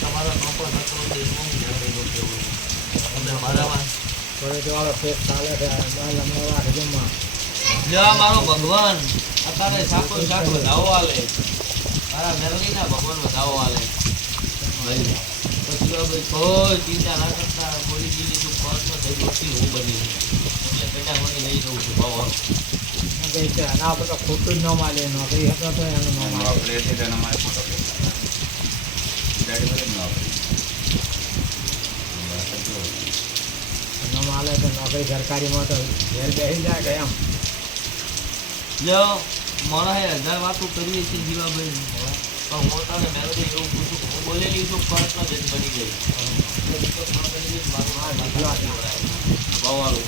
તમારા નો પણ નકરો દેવું તમે મારામાં વાળો ફેસ ચાલે છે મારો ભગવાન અત્યારે સાકો વધાવો આલે મારા મેરડીના ભગવાન વધાવો આલે પછી કોઈ ચિંતા ના કરતા બોલી ગયેલી તું ફર્સ્ટમાં થઈ ગઈ હું બની એટલે પેલા મને લઈ જઉં છું ભાવ ના આપણે ખોટું જ ન માલે નોકરી હતો તો એનું ન માલે ફોટો ન માલે તો નોકરી સરકારીમાં તો ઘેર બેસી જાય કે એમ જો મને 1000 વાતો કરીએ છીએ જીવાભાઈ પણ હું તને મેરેજ એવું પૂછું હું બોલેલી છું ફર્સ્ટમાં જ બની ગઈ ભાવવાળું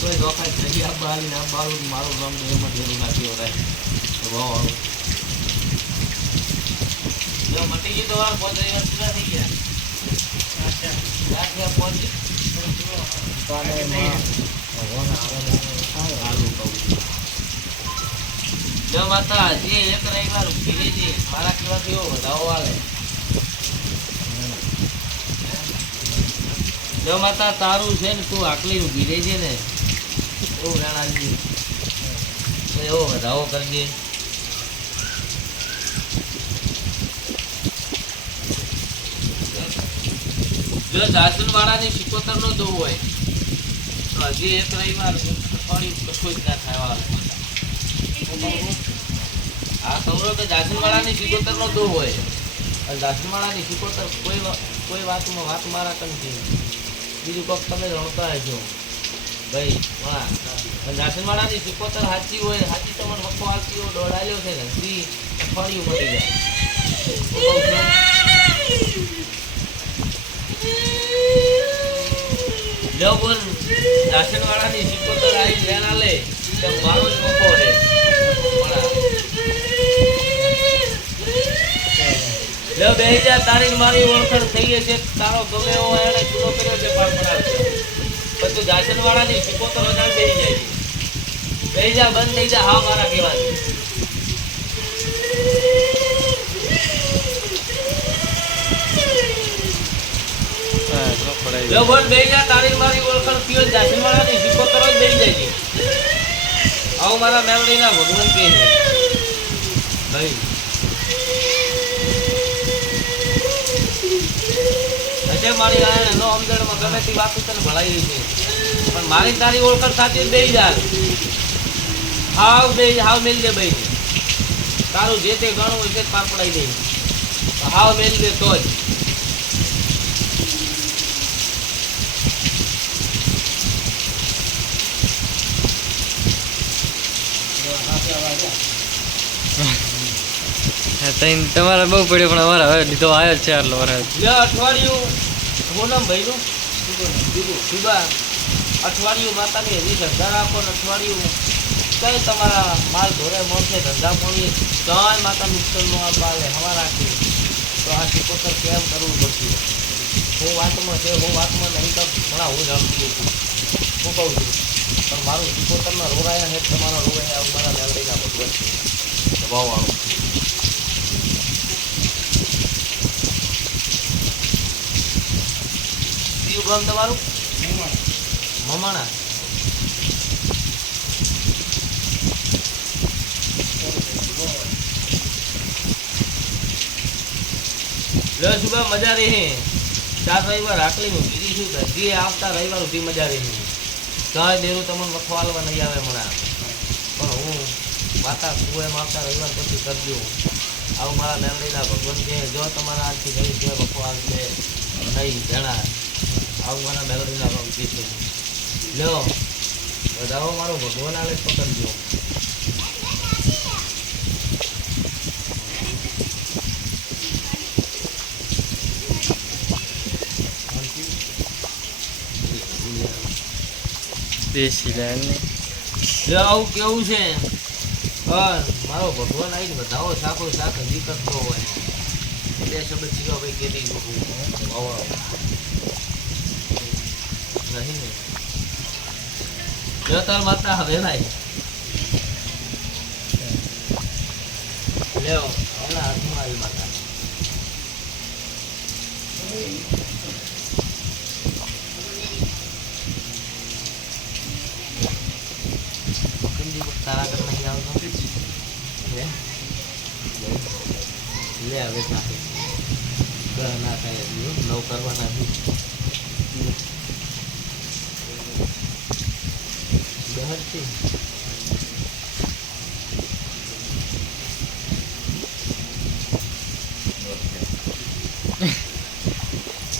કોઈ ધોખા નહીં આપવાની ના મારું મારું રંગ એમાં જરૂર નાખી વરાય તો ભાવવાળું જો મટી ગઈ તો 5 દિવસ પૂરા થઈ ગયા પહોંચી જો માતા જે એક રવિવાર ઉભી રહી મારા કેવાથી એવો વધાવો આવે જો માતા તારું છે ને તું આટલી ઉભી રહી છે ને એવું રાણાજી એવો વધાવો કરજે જો જાસૂન વાળાની 77 નો દો હોય તો હજી એક રવિવાર થોડી કશું જ ના થાય આ સમરો કે જાસૂન વાળાની 77 નો દો હોય અને જાસૂન વાળાની 77 કોઈ વાતમાં વાત મારા કંઈ બીજું કોક તમે જાણતા હશો ભાઈ વાહ જાસૂન વાળાની 77 સાચી હોય સાચી તમને વખો આવતી હોય દોડાલ્યો છે ને સી અઠવાડિયું મળી જાય જો બોલ રાશન વાળાની 77 આવી લેના લે તો મારો જ મોકો છે લે બેજા તારી મારી ઓળખાણ થઈ છે તારો ગમે એવો એને ચૂલો કર્યો છે પાર પડાવશે પણ તું રાશન વાળાની 77 હજાર બેહી જાય બેજા બંધ થઈ જા હા મારા કહેવાથી જો બોલ બેજા તારી મારી ઓળખાણ પીઓ જાસન વાળાની 77 જ બેહી જાય છે આવો મારા મેલડીના ભગવાન કહે છે ભાઈ એટલે મારી આ નો સમજણમાં ગમે તે વાત તને ભળાઈ છે પણ મારી તારી ઓળખાણ સાચી બેહી જાય હાવ મેલ દે ભાઈ તારું જે તે ગણું હોય તે પાર પડાઈ દે હાવ મેલ દે તો જ તમારે બહુ પડ્યું પણ અમારે હવે લીધો આવ્યો જ છે આટલો વર્ષ અઠવાડિયું પૂનમ ભાઈનું સુબા અઠવાડિયું માતાની હજી ધંધા રાખો ને અઠવાડિયું કઈ તમારા માલ ધોરે મળશે ધંધા પોણી કઈ માતા નુકસાનનું આ બાલે હવા રાખી તો આ 77 કેમ કરવું પડશે હું વાતમાં નહીં તો ઘણા હું જાણતી છું હું કહું છું પણ મારું 77 રોવાયા છે તમારા રોવાયા મારા મેલડીના ભગવાન છે ભાવવાળું ગામ તમારું મમાણા લે સુબહ મજા રહી 4 રવિવાર આટલી હું કીધી છું બધી આવતા રવિવાર સુધી મજા રહી કઈ દેરું તમને વખવાલવા નહીં આવે હમણાં પણ હું માતા કુએમાં આવતા રવિવાર પછી કરજો આવું મારા મેલડીના ભગવાન છે જો તમારા આજથી ઘણી જે વખવાલ છે નહીં જણા આવું મારા મેલોડીના ભક્તિ છે લ્યો બધાઓ મારો ભગવાન આલે પકડજો દેશી લાલ ને આવું કેવું છે મારો ભગવાન આવીને બધાઓ સાકો સાક હજી કરતો હોય બે શબ્દ જીવો ભાઈ કેતી નહીં ને જો તાર માતા હવે નાઈ લેવો એના હાથમાં માતા કંદી પર તારા કર નહીં આવતો લે લે હવે નાખી ના થાય નવ કરવાના બહારથી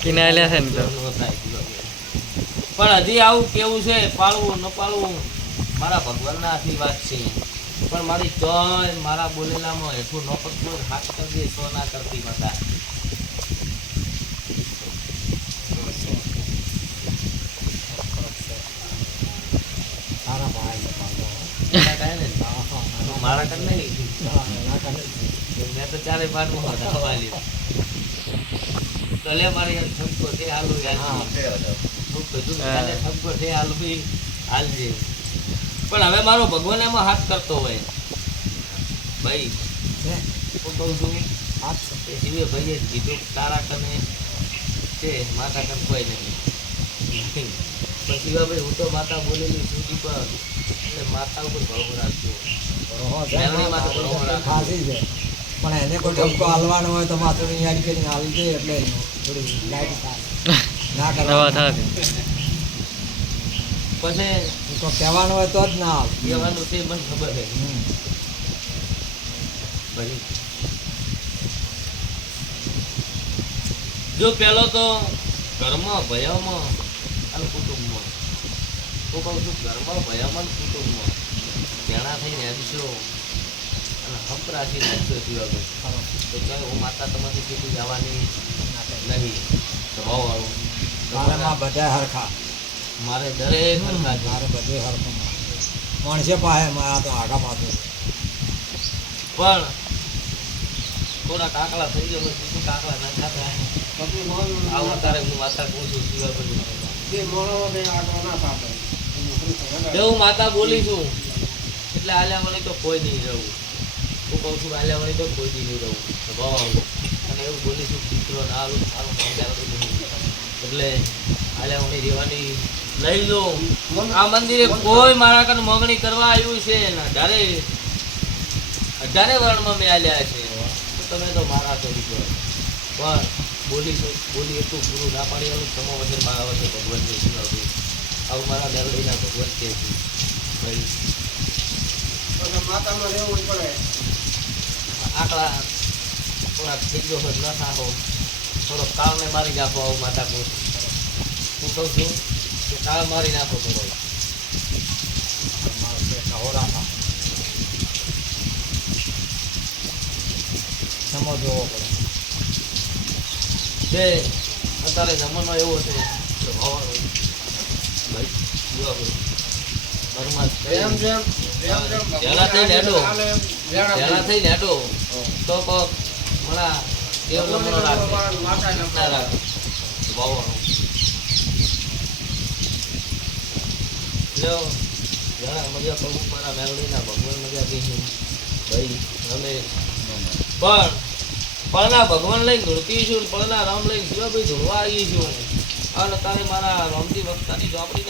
કિનાલ્યા છે ને તો પણ હજી આવું કેવું છે પાળવું ન પાળવું મારા ભગવાનના આશીર્વાદ છે પણ મારી ચોય મારા બોલેલામાં હેઠું ન પડતું હાથ કરજે સો ના કરતી માતા તારા ભાઈ છે પાછો. મારા કર નહીં ના કરે. મેં તો ચારે બારમું હવાલી તો લે મારી યાર ઠપકો છે હાલું હા. ઠપકો છે હાલું બી હાલજે પણ હવે મારો ભગવાન એમાં હાથ કરતો હોય ભાઈ છે. હું કહું છું હાથ છે. એ જીવે ભાઈએ કીધું તારા કને છે માતા કન કોઈ નહીં પણ શિવાભાઈ હું તો માતા બોલેલી સુધી પર એટલે માતા ઉપર ભરોસો રાખજો રોહો છે. મેલડી માં તો બરોબર રાખે. ખાસી છે. પણ એને કોઈ ઠપકો હાલવાનો હોય તો માથું યાદ કરીને હાલી દે એટલે થોડી લાઈટ થાય. ના દવા કરવા થાય પછી તો કહેવાનું હોય તો જ ના આવે. કહેવાનું છે મને ખબર છે ભાઈ જો પેલો તો ઘરમાં ભયામાં અને કુટુંબમાં હું કહું છું ઘરમાં ભયામાં અને કુટુંબમાં ભેણા થઈને હરીશો અને હંપરાશી નાખશો શિવાભાઈ તો ચાલો હું માતા તમારી કેટલી જવાની નહીં સ્વભાવવાળું મારામાં બધા હરખા. મારે દરેક હરખા છે. મારે બધે હરખું. માણસે પાસે આ તો આગા પાછું. પણ થોડા કાકડા થઈ ગયો બીજું કાકડા ના થતા આવું તારે હું માતા કહું છું શિવાભાઈ જો હું માતા બોલી છું એટલે આલ્યા વળી તો કોઈ નહીં રહું હું કહું છું આલ્યા વળી તો કોઈ નહીં રહું સ્વભાવ આવું અને એવું બોલી છું દીકરો ના આલું સારું કામ લેવાનું નહીં એટલે આલ્યા વળી રહેવાની લઈ લો આ મંદિરે કોઈ મારા કન માંગણી કરવા આવ્યું છે ને અઢારે વર્ણમાં મેં આલ્યા છે તો તમે તો મારા તો દીકરો પણ બોલી એટલું પૂરું ના પાડી આવું સમો વચન મારા વચ્ચે ભગવાન છે શિવાભાઈ આવું મારા મેલડીના ભગવાન કે છે ભાઈ આકડા થોડાક થઈ ગયો હોય ન થાકો થોડો કાળને મારી નાખો આવું માતા કહું હું કહું છું કે કાળ મારી નાખો થોડો માણસે નહોરા થાય. સમો જોવો પડે. જે અત્યારે જમાનો એવો છે કે ભાઈ શિવાભાઈ ઘરમાં પહેલા થઈને હેઠો તો કોક મણા દેવ નમનો રાખે ના રાખે ભાવવાનું લ્યો જરા મજા કહું મારા મેલડીના ભગવાન મજા કહી છે ભાઈ અમે પણ ભગવાન લઈને ધૂળતી છું પણ રામ લઈને શિવાભાઈ ધૂળવા આવી છું અને તારે મારા રામજી વક્તાની ચોપડી